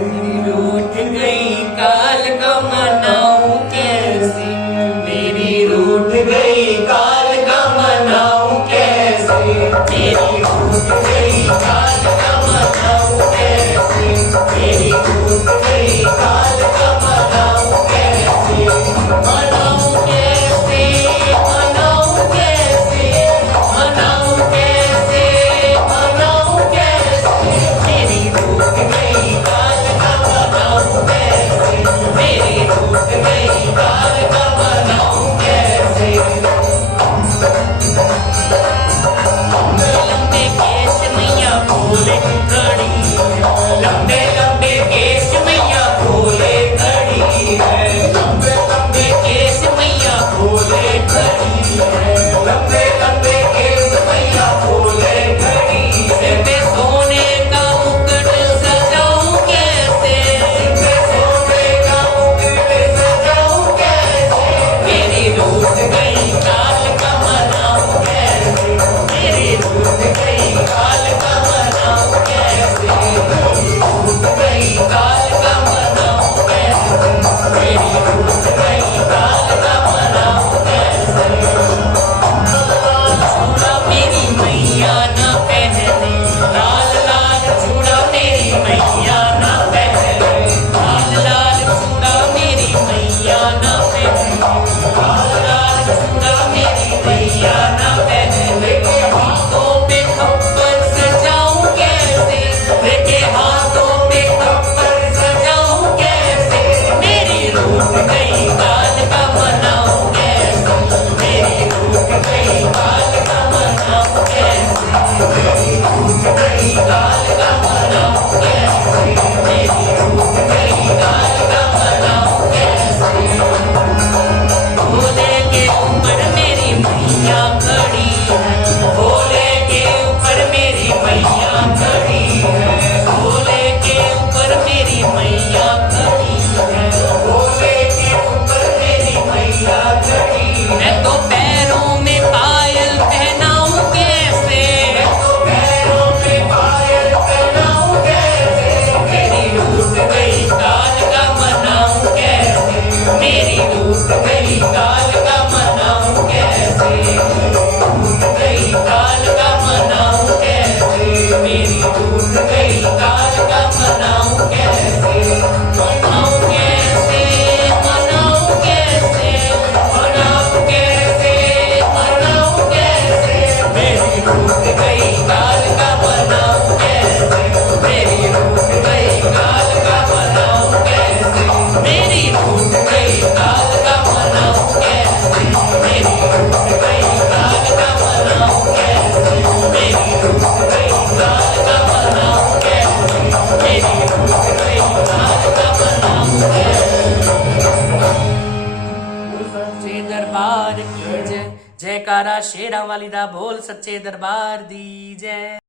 रूठ गई काल का मनाऊं कैसे, मेरी रूठ गई काल का मनाऊं कैसे, मेरी रूठ गई काल का मनाऊं कैसे, मेरी रूठ गई काल का मनाऊं कैसे, मनाऊं कैसे, मनाऊं कैसे, मनाऊं कैसे, मनाऊं कैसे, मेरी रूठ गई काल का मनाऊं कैसे, मेरी रूठ गई काल का मनाऊं कैसे। लंबे केश मैया भोले खड़ी है, लंबे लंबे केश मैया भोले खड़ी है, लंबे लंबे केश मैया भोले खड़ी है, लंबे लंबे केश मैया भोले खड़ी है। सिर पे सोने का मुकुट सजाऊं कैसे, सिर पे सोने का मुकुट सजाऊं कैसे, मेरी रूठ गई काल का मनाऊं कैसे, मेरी रूठ गई काल का मनाऊं कैसे, मेरी रूठ गई काल का मनाऊं कैसे, मेरी रूठ गई काल का मनाऊं कैसे। चूड़ा मेरी मैया ना पहने, लाल लाल चूड़ा मेरी मैया ना पहने, लाल लाल चूड़ा मेरी मैया ना पहने, लाल लाल चूड़ा मेरी मैया ना पहने। लेके हाथों पे खप्पर सजाऊं कैसे, लेके हाथों पे खप्पर सजाऊं कैसे, मेरी रूठ गई काल का मनाऊं कैसे, मेरी रूठ गई काल का मनाऊं कैसे, मेरी रूठ गई काल का मनाऊं कैसे, मेरी रूठ गई काल का मनाऊं कैसे। भोले के ऊपर मेरी मैया खड़ी है, भोले के ऊपर मेरी मैया खड़ी है, भोले के ऊपर मेरी मैया खड़ी है, भोले के ऊपर मेरी मैया खड़ी है। मैं तो पैरों में पायल पहनाऊं कैसे, मैं तो पैरों में पायल पहनाऊं कैसे, मेरी रूठ गई काल का मनाऊं कैसे, मेरी रूठ गई काल का मनाऊं कैसे, रूठ गई काल का मनाऊं कैसे, मेरी रूठ गई काल का मनाऊं कैसे, मनाऊं कैसे, मनाऊं कैसे, मनाऊं कैसे, मनाऊं कैसे, मेरी रूठ गई काल का मनाऊं कैसे, मेरी रूठ गई काल का मनाऊं कैसे, मेरी रूठ गई काल का मनाऊं कैसे, मेरी रूठ गई काल का मनाऊं कैसे, मेरी रूठ गई काल का मनाऊं कैसे, मेरी रूठ गई काल का मनाऊं कैसे। सच्चे दरबार की जय, जयकारा शेरा वाली दा बोल, सच्चे दरबार दी जय।